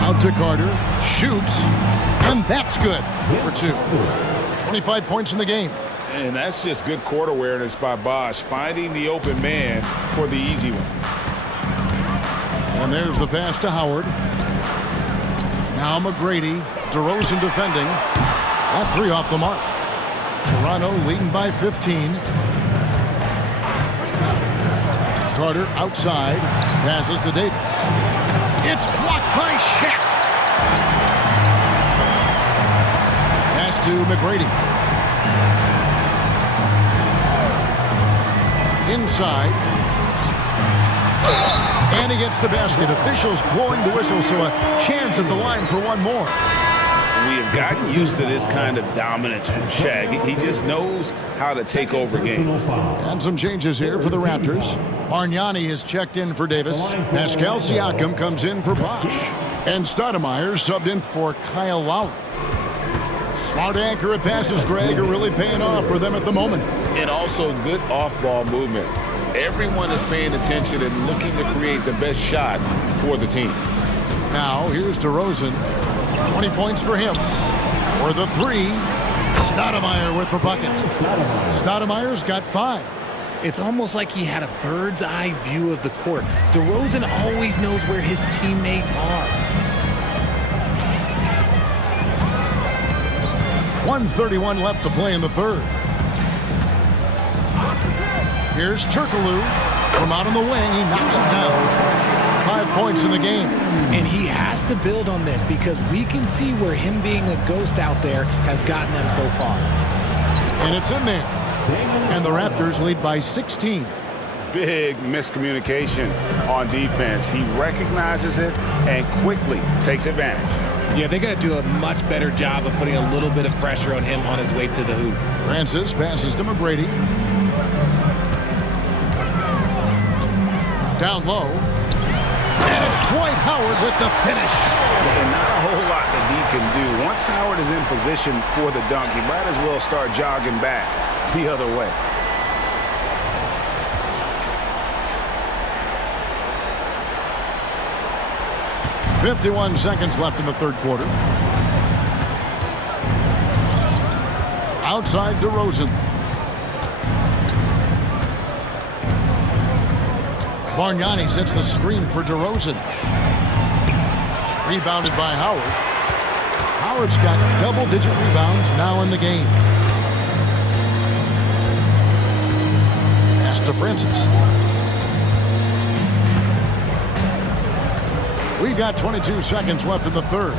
Out to Carter. Shoots. And that's good for 2. 25 points in the game. And that's just good court awareness by Bosch, finding the open man for the easy one. And there's the pass to Howard. Now McGrady. DeRozan defending. That 3 off the mark. Toronto leading by 15. Carter outside. Passes to Davis. It's blocked by Shaq. Pass to McGrady. Inside. And he gets the basket. Officials blowing the whistle, so a chance at the line for one more. We have gotten used to this kind of dominance from Shaq. He just knows how to take over games. And some changes here for the Raptors. Bargnani is checked in for Davis. Pascal Siakam comes in for Bosch. And Stoudemire subbed in for Kyle Lowry. Smart accurate passes, Greg, are really paying off for them at the moment. And also good off-ball movement. Everyone is paying attention and looking to create the best shot for the team. Now, here's DeRozan. 20 points for him. For the 3, Stoudemire with the bucket. Stoudemire's got 5. It's almost like he had a bird's eye view of the court. DeRozan always knows where his teammates are. 1:31 left to play in the 3rd. Here's Turkoglu from out on the wing. He knocks it down. 5 points in the game. And he has to build on this, because we can see where him being a ghost out there has gotten them so far. And it's in there. And the Raptors lead by 16. Big miscommunication on defense. He recognizes it and quickly takes advantage. Yeah, they got to do a much better job of putting a little bit of pressure on him on his way to the hoop. Francis passes to McGrady. Down low. And it's Dwight Howard with the finish. And not a whole lot that he can do. Once Howard is in position for the dunk, he might as well start jogging back the other way. 51 seconds left in the third quarter. Outside DeRozan. Bargnani sets the screen for DeRozan. Rebounded by Howard. Howard's got double-digit rebounds now in the game. Pass to Francis. We've got 22 seconds left in the third.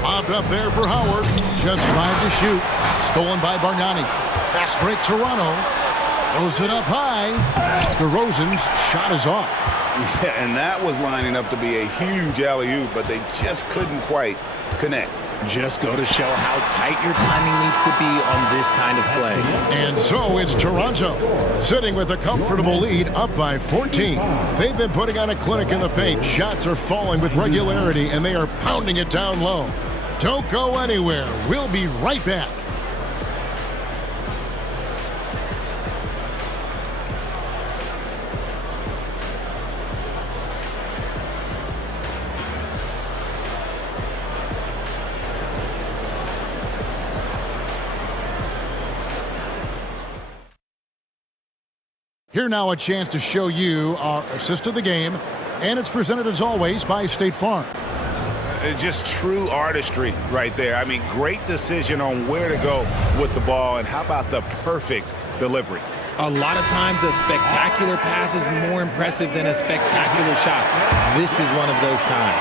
Lobbed up there for Howard. Just 5 to shoot. Stolen by Bargnani. Fast break Toronto. Throws it up high. DeRozan's shot is off. Yeah, and that was lining up to be a huge alley-oop, but they just couldn't quite connect. Just go to show how tight your timing needs to be on this kind of play. And so it's Toronto, sitting with a comfortable lead, up by 14. They've been putting on a clinic in the paint. Shots are falling with regularity, and they are pounding it down low. Don't go anywhere. We'll be right back. Here now a chance to show you our assist of the game, and it's presented as always by State Farm. Just true artistry right there. I mean, great decision on where to go with the ball, and how about the perfect delivery? A lot of times a spectacular pass is more impressive than a spectacular shot. This is one of those times.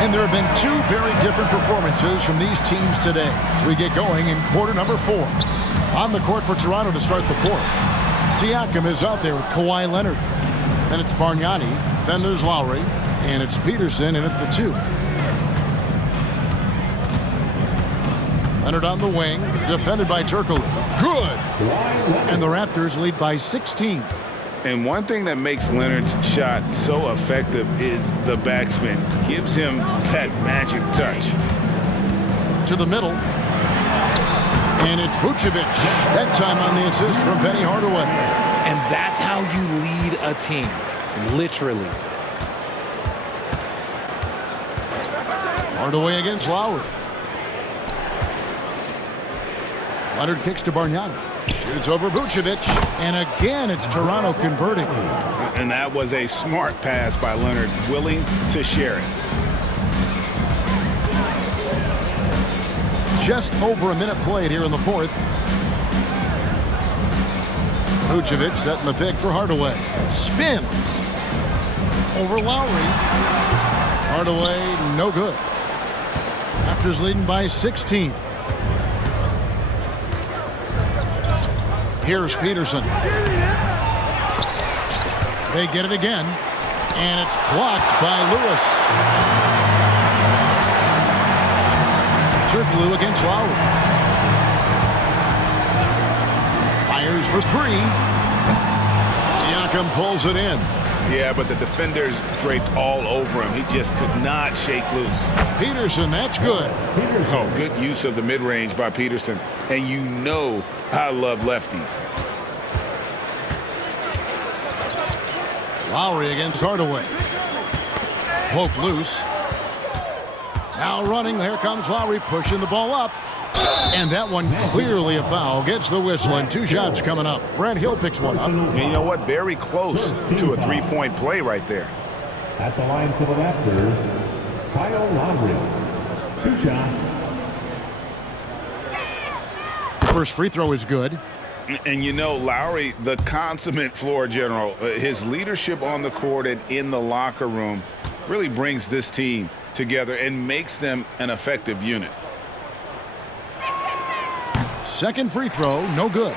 And there have been two very different performances from these teams today as we get going in quarter number 4. On the court for Toronto to start the fourth. Siakam is out there with Kawhi Leonard. Then it's Bargnani. Then there's Lowry. And it's Peterson in at the 2. Leonard on the wing. Defended by Turkoglu. Good! And the Raptors lead by 16. And one thing that makes Leonard's shot so effective is the backspin. Gives him that magic touch. To the middle. And it's Vucevic. That time on the assist from Penny Hardaway. And that's how you lead a team. Literally. Hardaway against Lowry. Leonard kicks to Bargnani. Shoots over Vucevic. And again, it's Toronto converting. And that was a smart pass by Leonard, willing to share it. Just over a minute played here in the fourth. Vucevic setting the pick for Hardaway. Spins. Over Lowry. Hardaway, no good. Raptors leading by 16. Here's Peterson. They get it again. And it's blocked by Lewis. Turkoglu against Lowry. Fires for 3. Siakam pulls it in. Yeah, but the defenders draped all over him. He just could not shake loose. Peterson, that's good. Oh, good use of the mid-range by Peterson. And you know I love lefties. Lowry against Hardaway. Poke loose. Now running, there comes Lowry pushing the ball up. And that one clearly a foul. Gets the whistle and 2 shots coming up. Brad Hill picks one up. And you know what? Very close to a 3-point play right there. At the line for the Raptors, Kyle Lowry. 2 shots. First free throw is good. And you know, Lowry, the consummate floor general, his leadership on the court and in the locker room really brings this team together and makes them an effective unit. Second free throw, no good.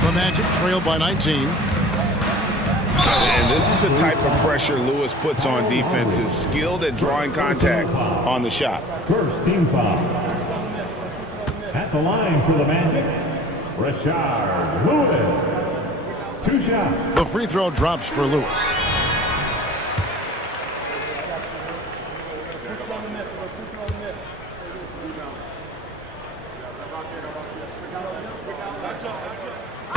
The Magic trailed by 19. And this is the type of pressure Lewis puts on defenses, skilled at drawing contact on the shot. First team foul. At the line for the Magic, Rashard Lewis. 2 shots. The free throw drops for Lewis.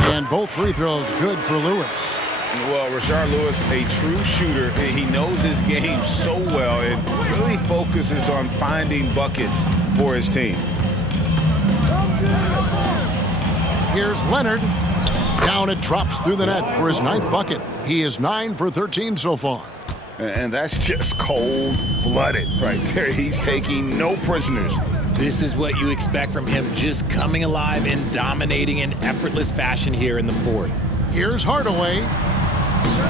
And both free throws good for Lewis. Well, Rashard Lewis, a true shooter. He knows his game so well and really focuses on finding buckets for his team. Here's Leonard. Down it drops through the net for his 9th bucket. He is 9 for 13 so far. And that's just cold-blooded right there. He's taking no prisoners. This is what you expect from him, just coming alive and dominating in effortless fashion here in the 4th. Here's Hardaway.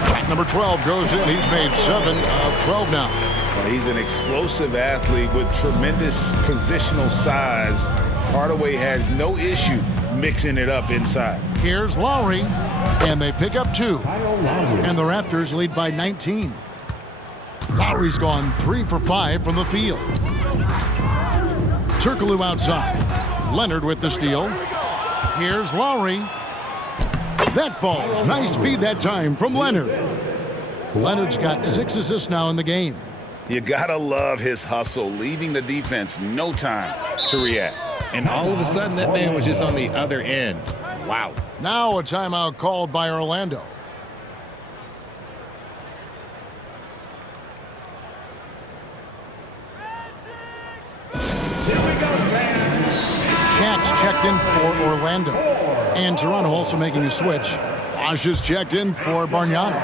Shot number 12 goes in. He's made 7 of 12 now. Well, he's an explosive athlete with tremendous positional size. Hardaway has no issue mixing it up inside. Here's Lowry, and they pick up 2. And the Raptors lead by 19. Lowry's gone 3 for 5 from the field. Turkoglu outside. Leonard with the steal. Here's Lowry. That falls. Nice feed that time from Leonard. Leonard's got 6 assists now in the game. You gotta love his hustle, leaving the defense no time to react. And all of a sudden, that man was just on the other end. Wow. Now a timeout called by Orlando. Shaq's checked in for Orlando. And Toronto also making a switch. Bosh is checked in for Bargnani.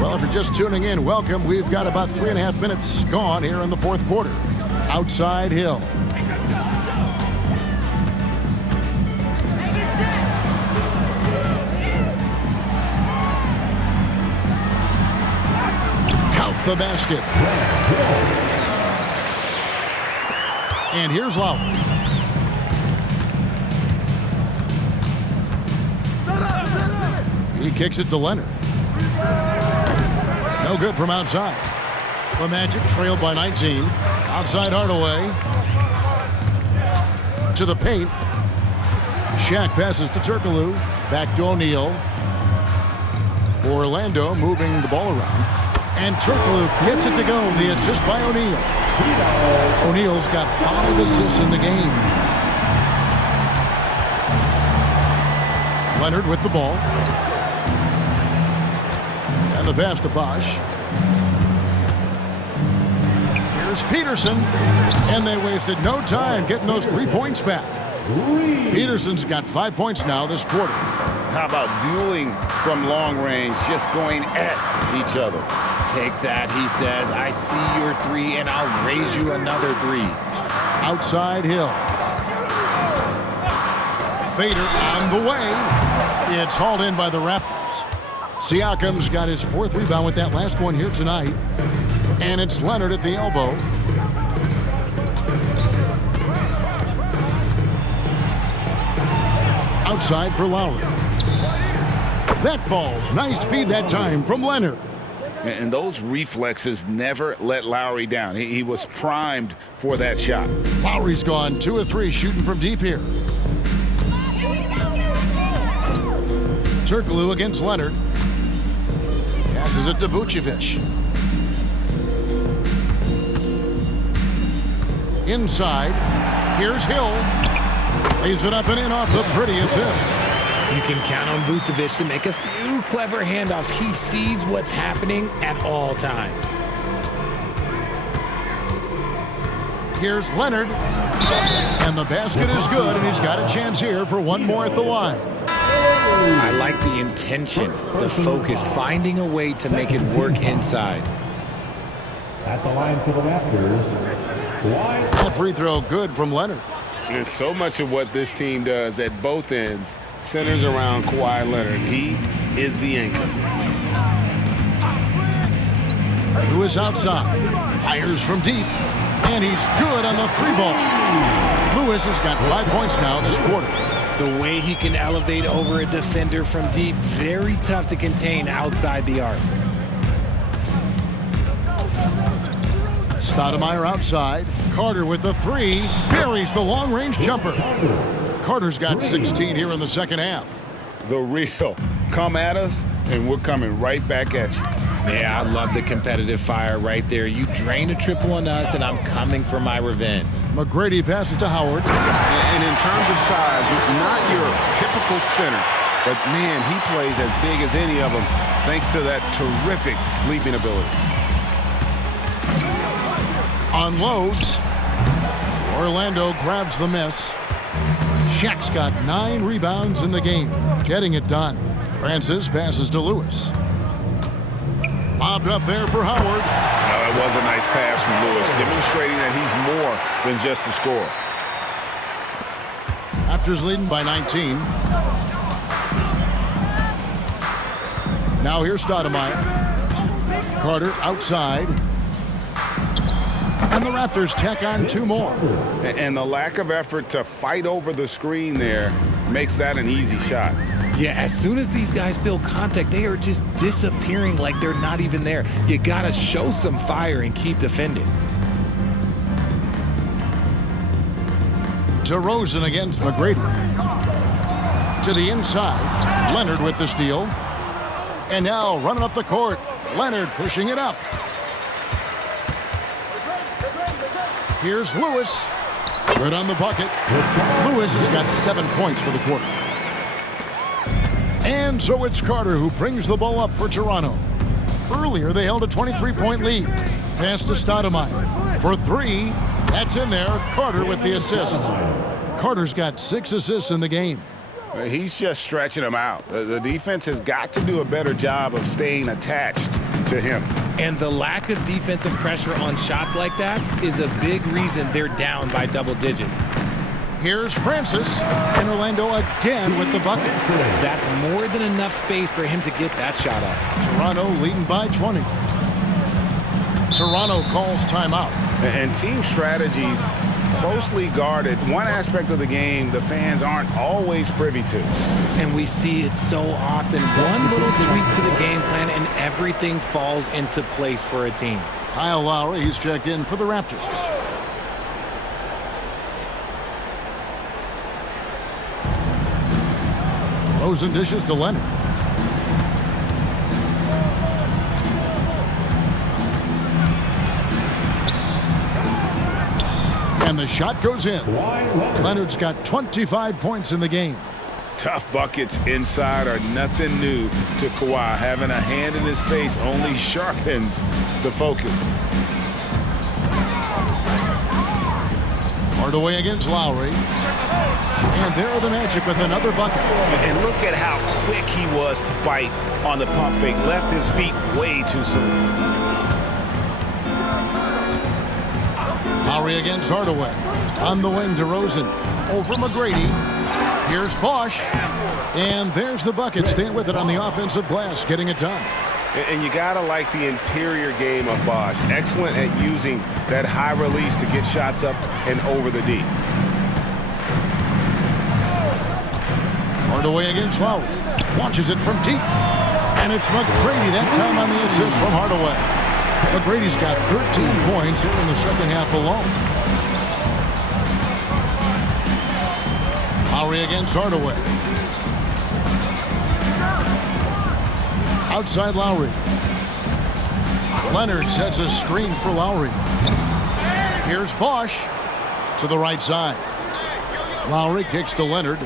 Well, if you're just tuning in, welcome. We've got about 3.5 minutes gone here in the 4th quarter. Outside Hill. Count the basket. And here's Lowry. He kicks it to Leonard. No good from outside. The Magic trailed by 19. Outside Hardaway. To the paint. Shaq passes to Turkoglu. Back to O'Neal. Orlando moving the ball around. And Turkoglu gets it to go. The assist by O'Neal. O'Neal's got 5 assists in the game. Leonard with the ball. And the pass to Bosh. Here's Peterson. And they wasted no time getting those 3 points back. Peterson's got 5 points now this quarter. How about dueling from long range, just going at each other? Take that, he says. I see your 3, and I'll raise you another 3. Outside Hill. Fader on the way. It's hauled in by the Raptors. Siakam's got his 4th rebound with that last one here tonight. And it's Leonard at the elbow. Outside for Lowry. That falls. Nice feed that time from Leonard. And those reflexes never let Lowry down. He was primed for that shot. Lowry's gone 2 of 3 shooting from deep here. Turkoglu against Leonard. Passes it to Vucevic. Inside. Here's Hill. Lays it up and in off the pretty assist. You can count on Vucevic to make a few clever handoffs. He sees what's happening at all times. Here's Leonard. And the basket is good, and he's got a chance here for one more at the line. I like the intention, the focus, finding a way to make it work inside. At the line for the Raptors, That free throw good from Leonard. And so much of what this team does at both ends centers around Kawhi Leonard. He is the anchor. Who is outside. Fires from deep. And he's good on the 3-ball. Lewis has got 5 points now this quarter. The way he can elevate over a defender from deep, very tough to contain outside the arc. Stoudemire outside. Carter with the 3. Buries the long-range jumper. Carter's got 16 here in the second half. The real. Come at us, and we're coming right back at you. Yeah, I love the competitive fire right there. You drain a triple on us, and I'm coming for my revenge. McGrady passes to Howard. And in terms of size, not your typical center. but man, he plays as big as any of them thanks to that terrific leaping ability. Unloads. Orlando grabs the miss. Shaq's got 9 rebounds in the game, getting it done. Francis passes to Lewis. Lobbed up there for Howard. That was a nice pass from Lewis, demonstrating that he's more than just a scorer. Raptors leading by 19. Now here's Stoudemire. Carter outside. And the Raptors tack on 2 more. And the lack of effort to fight over the screen there makes that an easy shot. Yeah, as soon as these guys feel contact, they are just disappearing like they're not even there. You got to show some fire and keep defending. DeRozan against McGrady. To the inside. Leonard with the steal. And now running up the court. Leonard pushing it up. Here's Lewis. Good on the bucket. Lewis has got 7 points for the quarter. And so it's Carter who brings the ball up for Toronto. Earlier, they held a 23-point lead. Pass to Stoudemire. For 3, that's in there. Carter with the assist. Carter's got 6 assists in the game. He's just stretching them out. The defense has got to do a better job of staying attached to him. And the lack of defensive pressure on shots like that is a big reason they're down by double digits. Here's Francis, and Orlando again with the bucket. That's more than enough space for him to get that shot up. Toronto leading by 20. Toronto calls timeout. And team strategies closely guarded. One aspect of the game the fans aren't always privy to. And we see it so often. One little tweak to the game plan and everything falls into place for a team. Kyle Lowry, he's checked in for the Raptors. DeRozan dishes to Leonard. And the shot goes in. Leonard's got 25 points in the game. Tough buckets inside are nothing new to Kawhi. Having a hand in his face only sharpens the focus. Hardaway against Lowry. And there are the Magic with another bucket. And look at how quick he was to bite on the pump fake. Left his feet way too soon. Lowry against Hardaway. On the wing, DeRozan. Over McGrady. Here's Bosch. And there's the bucket. Staying with it on the offensive glass, getting it done. And you got to like the interior game of Bosch. Excellent at using that high release to get shots up and over the D. Hardaway against Lowry. Launches it from deep. And it's McGrady that time on the assist from Hardaway. McGrady's got 13 points here in the second half alone. Lowry against Hardaway. Outside Lowry. Leonard sets a screen for Lowry. Here's Bosch to the right side. Lowry kicks to Leonard.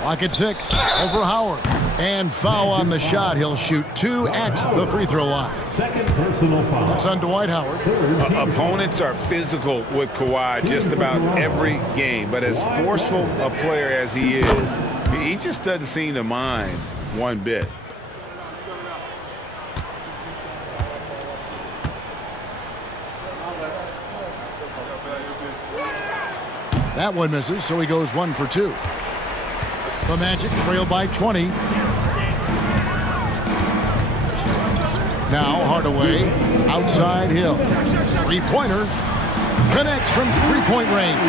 Clock at 6 over Howard. And foul on the shot. He'll shoot 2 at the free throw line. Second personal foul. That's on Dwight Howard. Opponents are physical with Kawhi just about every game. But as forceful a player as he is, he just doesn't seem to mind one bit. That one misses, so he goes 1 for 2. The Magic trail by 20. Now Hardaway, outside Hill. Three-pointer, connects from three-point range.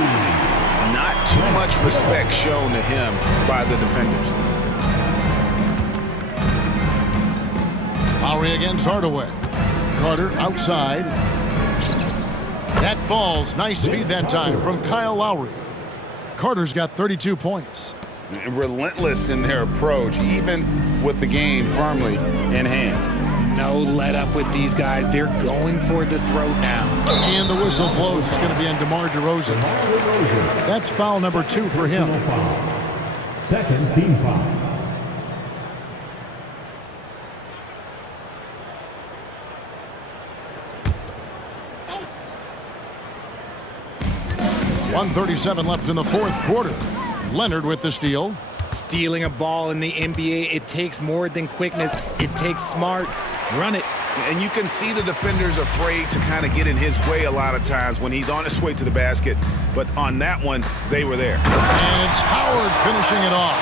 Not too much respect shown to him by the defenders. Lowry against Hardaway. Carter outside. That falls. Nice feed that time from Kyle Lowry. Carter's got 32 points. Relentless in their approach, even with the game firmly in hand. No let up with these guys. They're going for the throat now. And the whistle blows. It's going to be on DeMar DeRozan. That's foul number 2 for him. Second team foul. 1:37 left in the fourth quarter. Leonard with the steal. Stealing a ball in the NBA, it takes more than quickness. It takes smarts. Run it. And you can see the defenders afraid to kind of get in his way a lot of times when he's on his way to the basket. But on that one, they were there. And it's Howard finishing it off.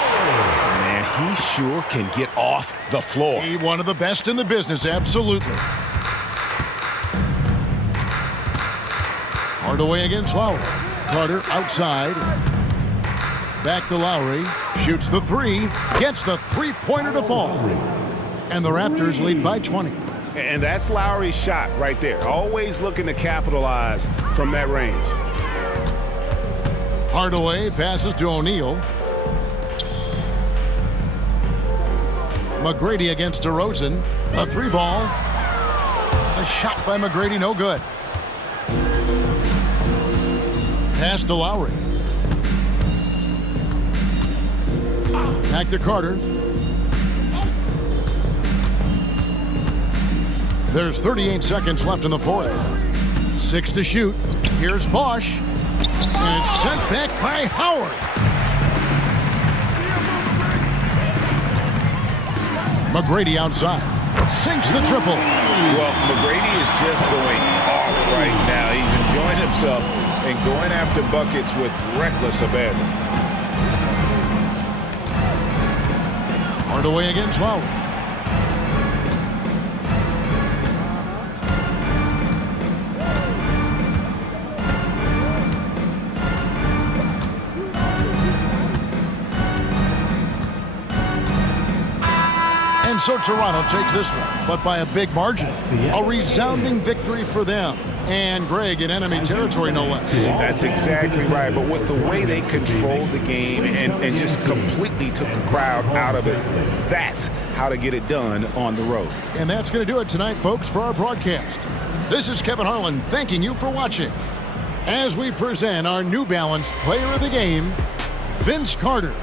Man, he sure can get off the floor. He one of the best in the business, absolutely. Hardaway against Lowry. Carter outside. Back to Lowry. Shoots the three. Gets the three-pointer to fall. And the Raptors lead by 20. And that's Lowry's shot right there. Always looking to capitalize from that range. Hardaway passes to O'Neal. McGrady against DeRozan. A three ball. A shot by McGrady, no good. Pass to Lowry. Back to Carter. There's 38 seconds left in the fourth. 6 to shoot. Here's Bosch. And sent back by Howard. McGrady outside. Sinks the triple. Well, McGrady is just going off right now. He's enjoying himself and going after buckets with reckless abandon. Hardaway against Lowry. And so Toronto takes this one, but by a big margin. A resounding victory for them. And Greg in enemy territory, no less. That's exactly right. But with the way they controlled the game and just completely took the crowd out of it, that's how to get it done on the road. And that's going to do it tonight, folks, for our broadcast. This is Kevin Harlan thanking you for watching as we present our New Balance Player of the Game, Vince Carter.